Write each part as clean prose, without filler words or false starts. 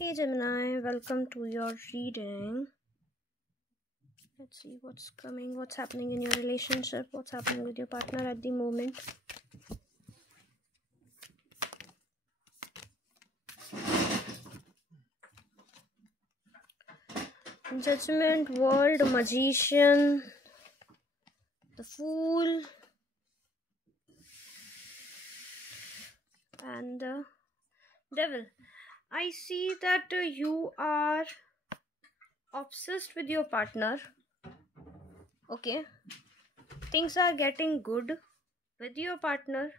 Hey Gemini, welcome to your reading. Let's see what's coming, what's happening in your relationship, what's happening with your partner at the moment. Judgment, World, Magician, the Fool, and the Devil. I see that you are obsessed with your partner. Okay, things are getting good with your partner.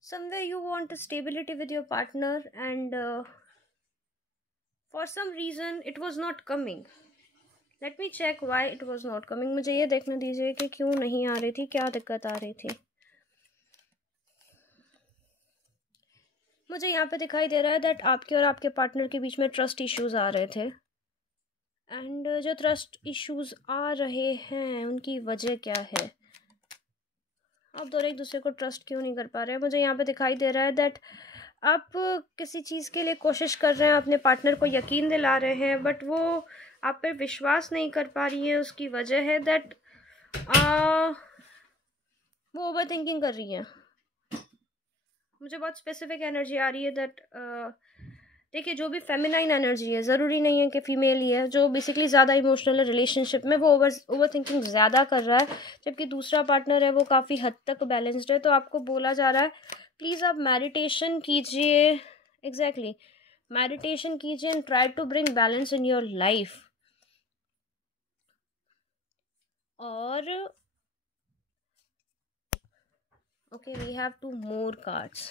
Somewhere you want stability with your partner, and for some reason it was not coming. Let me check why it was not coming. मुझे ये देखने दीजिए कि क्यों नहीं आ रही थी, क्या दिक्कत आ रही थी. मुझे यहाँ पे दिखाई दे रहा है दैट आपके और आपके पार्टनर के बीच में ट्रस्ट इश्यूज आ रहे थे. एंड जो ट्रस्ट इश्यूज आ रहे हैं उनकी वजह क्या है? आप दोनों एक दूसरे को ट्रस्ट क्यों नहीं कर पा रहे हैं? मुझे यहाँ पे दिखाई दे रहा है दैट आप किसी चीज़ के लिए कोशिश कर रहे हैं, अपने पार्टनर को यकीन दिला रहे हैं, बट वो आप पे विश्वास नहीं कर पा रही है. उसकी वजह है दैट वो ओवर थिंकिंग कर रही है. मुझे बहुत स्पेसिफिक एनर्जी आ रही है दैट देखिए, जो भी फेमिनाइन एनर्जी है, ज़रूरी नहीं है कि फीमेल ही है, जो बेसिकली ज़्यादा इमोशनल रिलेशनशिप में वो ओवर थिंकिंग ज़्यादा कर रहा है, जबकि दूसरा पार्टनर है वो काफ़ी हद तक बैलेंस्ड है. तो आपको बोला जा रहा है प्लीज़ आप मेडिटेशन कीजिए. एग्जैक्टली, मेडिटेशन कीजिए and try to bring balance in your life. और okay, we have 2 more cards.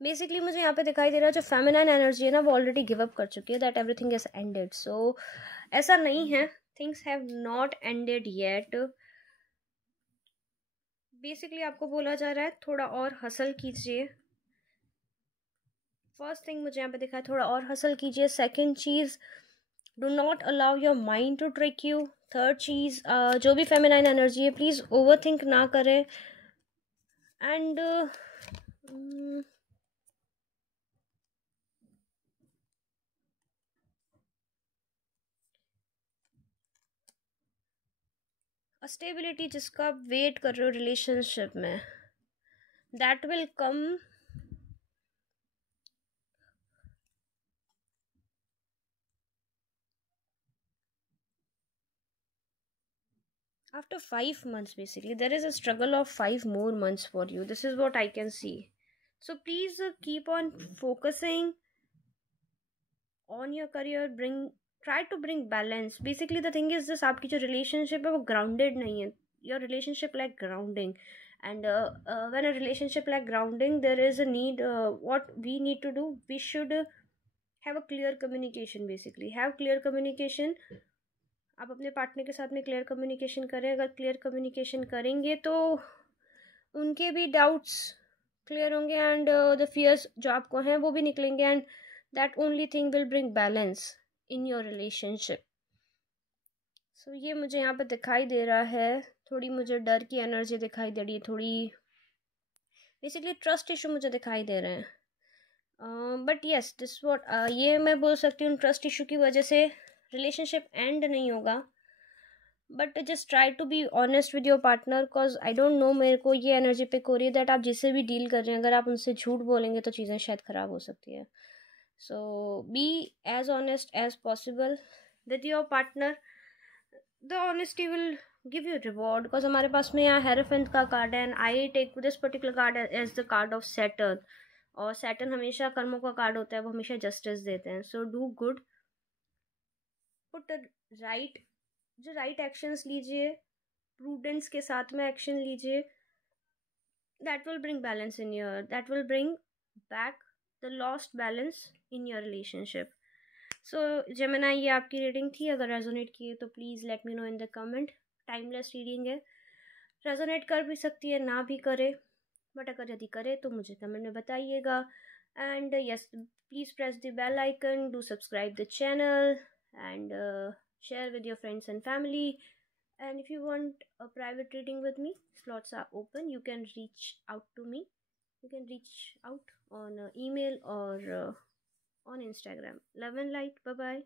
Basically मुझे यहाँ पे दिखाई दे रहा है जो फेमिनाइन एनर्जी है ना, वो ऑलरेडी गिव अप कर चुकी है, दैट एवरीथिंग इज एंडेड. सो ऐसा नहीं है, things have not ended yet. Basically आपको बोला जा रहा है थोड़ा और हसल कीजिए. फर्स्ट थिंग मुझे यहाँ पे दिखा है, थोड़ा और हसल कीजिए. सेकेंड चीज़, do not allow your mind to trick you. Third चीज़, जो भी फेमिनाइन एनर्जी है प्लीज़ ओवर थिंक ना करें. एंड स्टेबिलिटी जिसका आप वेट कर रहे हो रिलेशनशिप में, that will come after 5 months. Basically there is a struggle of 5 more months for you. This is what I can see. So please keep on focusing on your career. Try to bring balance. Basically the thing is this, आपकी जो relationship है वो grounded नहीं है. Your relationship lack grounding, and when a relationship lack grounding, there is a need, what we need to do, we should have a clear communication. Basically have clear communication. आप अपने partner के साथ में clear communication करें. अगर clear communication करेंगे तो उनके भी डाउट्स क्लियर होंगे एंड द फियर्स जो आपको हैं वो भी निकलेंगे, and that only thing will bring balance in your relationship. So ये मुझे यहाँ पे दिखाई दे रहा है. थोड़ी मुझे डर की एनर्जी दिखाई दे रही है, थोड़ी बेसिकली ट्रस्ट इशू मुझे दिखाई दे रहे हैं. बट येस, दिस व्हाट ये मैं बोल सकती हूँ, ट्रस्ट इशू की वजह से रिलेशनशिप एंड नहीं होगा. But just try to be honest with your partner, because I don't know, मेरे को ये एनर्जी पिक हो रही है दैट आप जिससे भी डील कर रहे हैं, अगर आप उनसे झूठ बोलेंगे तो चीज़ें शायद ख़राब हो सकती है. So be as honest as possible with your partner. The honesty will give you reward, because हमारे पास में यहाँ हेरोफेंट का कार्ड है, and I take this particular card as the card of Saturn. और सैटर्न हमेशा कर्मों का कार्ड होता है, वो हमेशा जस्टिस देते हैं. So do good, put right actions लीजिए, प्रूडेंस के साथ में एक्शन लीजिए. That will bring balance in your, that will bring back the lost balance in your relationship. So Gemini, ये आपकी रीडिंग थी. अगर रेजोनेट की है तो please let me know in the comment. Timeless reading है, रेजोनेट कर भी सकती है, ना भी करे, बट अगर यदि करे तो मुझे कमेंट में बताइएगा. And yes, please press the bell icon, do subscribe the channel, and share with your friends and family. And if you want a private reading with me, slots are open. You can reach out to me you can reach out on email or on Instagram. Love and light. Bye bye.